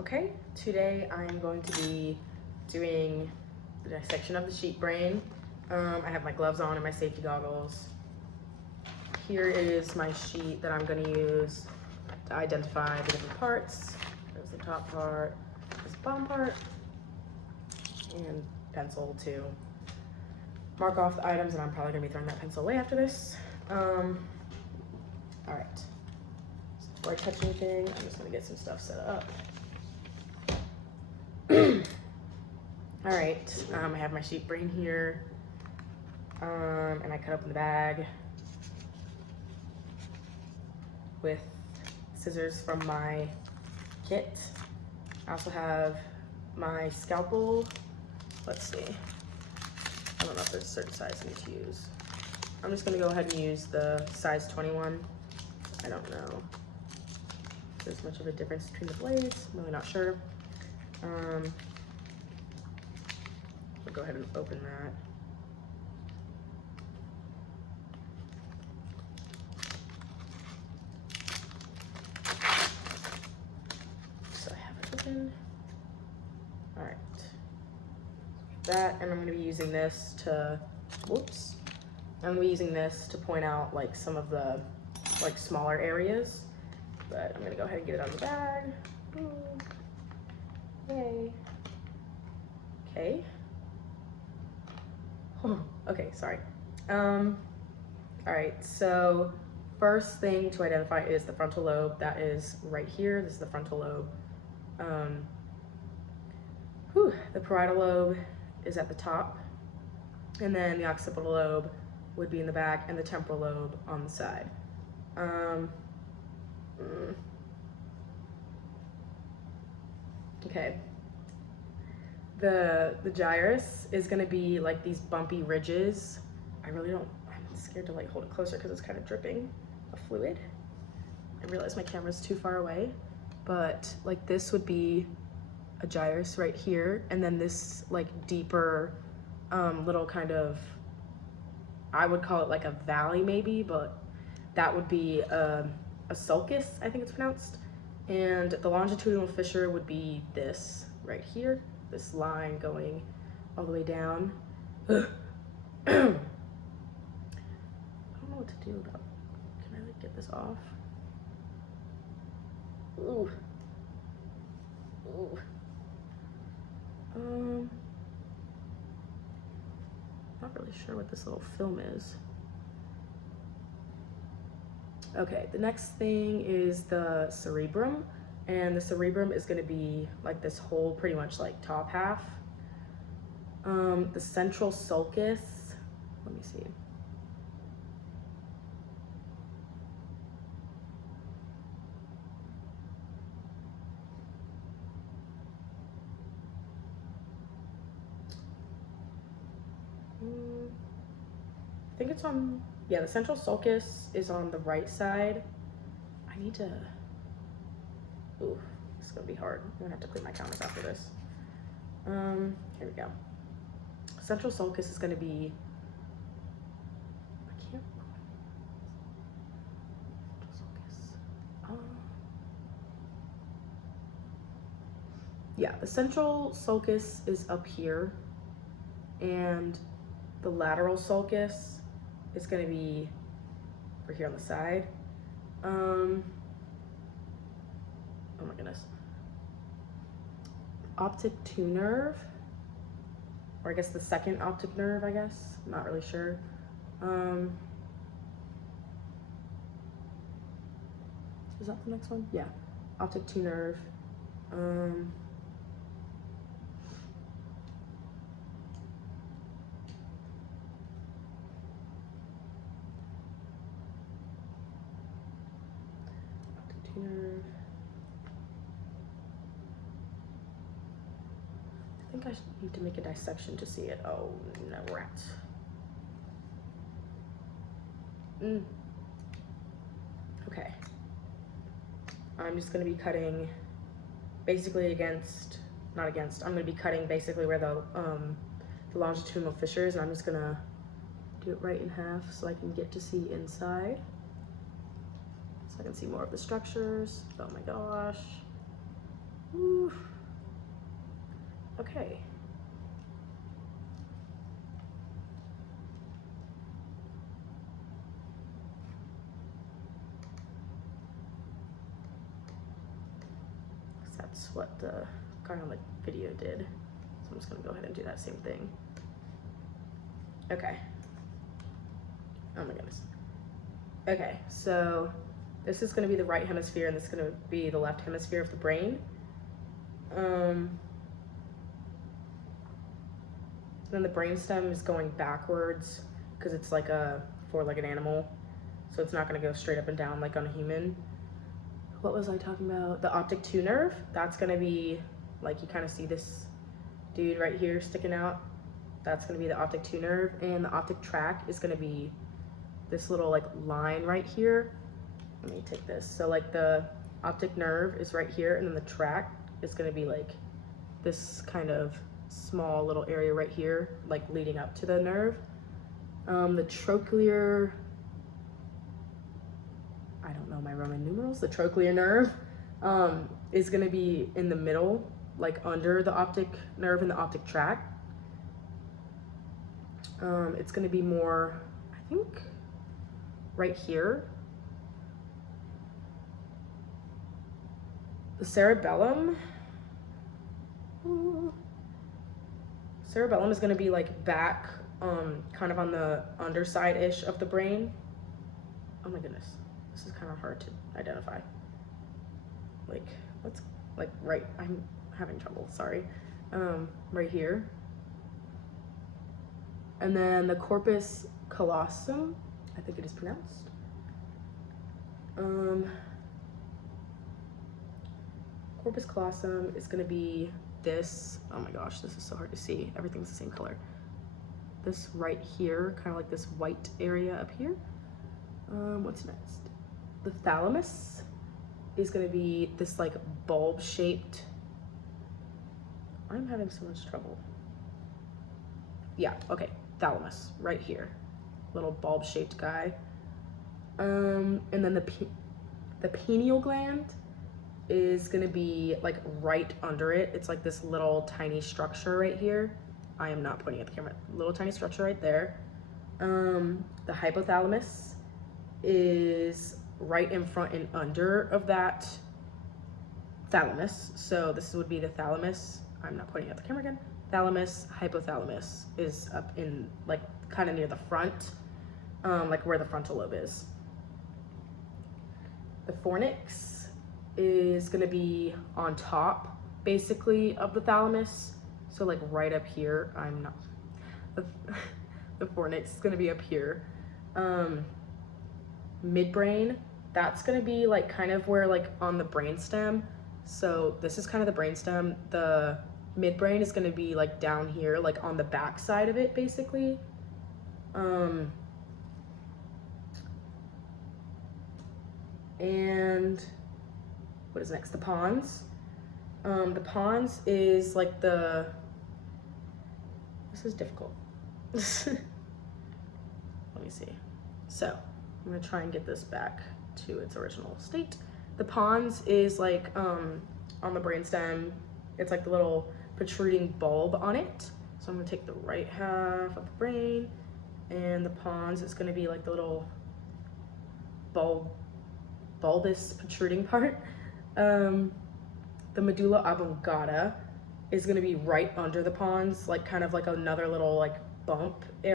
Okay, today I'm going to be doing the dissection of the sheep brain. I have my gloves on and my safety goggles. Here is my sheet that I'm going to use to identify the different parts. There's the top part, there's the bottom part, and pencil to mark off the items, and I'm probably going to be throwing that pencil away after this. All right, so before I touch anything, I'm just going to get some stuff set up. All right, I have my sheep brain here, and I cut open the bag with scissors from my kit. I also have my scalpel. Let's see, I don't know if there's a certain size I need to use. I'm just gonna go ahead and use the size 21. I don't know if there's much of a difference between the blades, I'm really not sure. I'll go ahead and open that. So I have it open. All right, that, and I'm gonna be using this to, whoops. I'm gonna be using this to point out like some of the like smaller areas, but I'm gonna go ahead and get it on the bag. Ooh. Yay. Okay. Oh, okay, sorry. All right, so first thing to identify is the frontal lobe. That is right here. This is the frontal lobe. The parietal lobe is at the top, and then the occipital lobe would be in the back, and the temporal lobe on the side. Okay. The gyrus is gonna be like these bumpy ridges. I'm scared to like hold it closer because it's kind of dripping of fluid. I realize my camera's too far away, but like this would be a gyrus right here, and then this like deeper little kind of, I would call it like a valley maybe, but that would be a sulcus, I think it's pronounced. And the longitudinal fissure would be this right here, this line going all the way down. I don't know what to do about it. Can I like get this off? Ooh. Ooh. Not really sure what this little film is. Okay, the next thing is the cerebrum, and the cerebrum is going to be like this whole pretty much like top half. The central sulcus, let me see. I think it's on, yeah, the central sulcus is on the right side. I need to, ooh, this is gonna be hard. I'm gonna have to clean my counters after this. Here we go. Central sulcus is gonna be, I can't, central sulcus. Yeah, the central sulcus is up here, and the lateral sulcus is going to be over here on the side. Oh my goodness. Optic 2 nerve, or I guess the second optic nerve, I guess. I'm not really sure. Is that the next one? Yeah, optic 2 nerve. Nerve. I think I need to make a dissection to see it. Oh no, rat. Okay. I'm just gonna be cutting basically I'm gonna be cutting basically where the longitudinal fissure is, and I'm just gonna do it right in half so I can get to see inside. So I can see more of the structures. Oh my gosh. Oof. Okay. That's what the guy on the video did. So I'm just gonna go ahead and do that same thing. Okay. Oh my goodness. Okay, so this is gonna be the right hemisphere and this is gonna be the left hemisphere of the brain. Then the brainstem is going backwards because it's like a four-legged animal. So it's not gonna go straight up and down like on a human. What was I talking about? The optic 2 nerve, that's gonna be, like you kind of see this dude right here sticking out. That's gonna be the optic 2 nerve, and the optic tract is gonna be this little like line right here. Let me take this. So like the optic nerve is right here, and then the tract is gonna be like this kind of small little area right here, like leading up to the nerve. The trochlear, I don't know my Roman numerals, the trochlear nerve is gonna be in the middle, like under the optic nerve and the optic tract. It's gonna be more, I think, right here. The cerebellum, cerebellum is gonna be like back, kind of on the underside-ish of the brain. Oh my goodness, this is kind of hard to identify. Like, let's, like right, I'm having trouble, sorry. Right here. And then the corpus callosum, I think it is pronounced. Corpus callosum is gonna be this, oh my gosh, this is so hard to see. Everything's the same color. This right here, kind of like this white area up here. What's next? The thalamus is gonna be this like bulb shaped, I'm having so much trouble. Yeah, okay, thalamus, right here. Little bulb shaped guy. And then the pineal gland is gonna be like right under it. It's like this little tiny structure right here. I am not pointing at the camera. Little tiny structure right there. The hypothalamus is right in front and under of that thalamus. So this would be the thalamus. I'm not pointing at the camera again. Thalamus, hypothalamus is up in like kind of near the front, like where the frontal lobe is. The fornix is gonna be on top basically of the thalamus. So like right up here, I'm not, the fornix is gonna be up here. Midbrain, that's gonna be like kind of where like on the brainstem. So this is kind of the brainstem. The midbrain is gonna be like down here, like on the back side of it basically. And what is next? The pons. The pons is like the, this is difficult. Let me see. So I'm gonna try and get this back to its original state. The pons is like on the brainstem, it's like the little protruding bulb on it. So I'm gonna take the right half of the brain, and the pons is gonna be like the little bulbous protruding part. The medulla oblongata is gonna be right under the pons, like kind of like another little like bump area.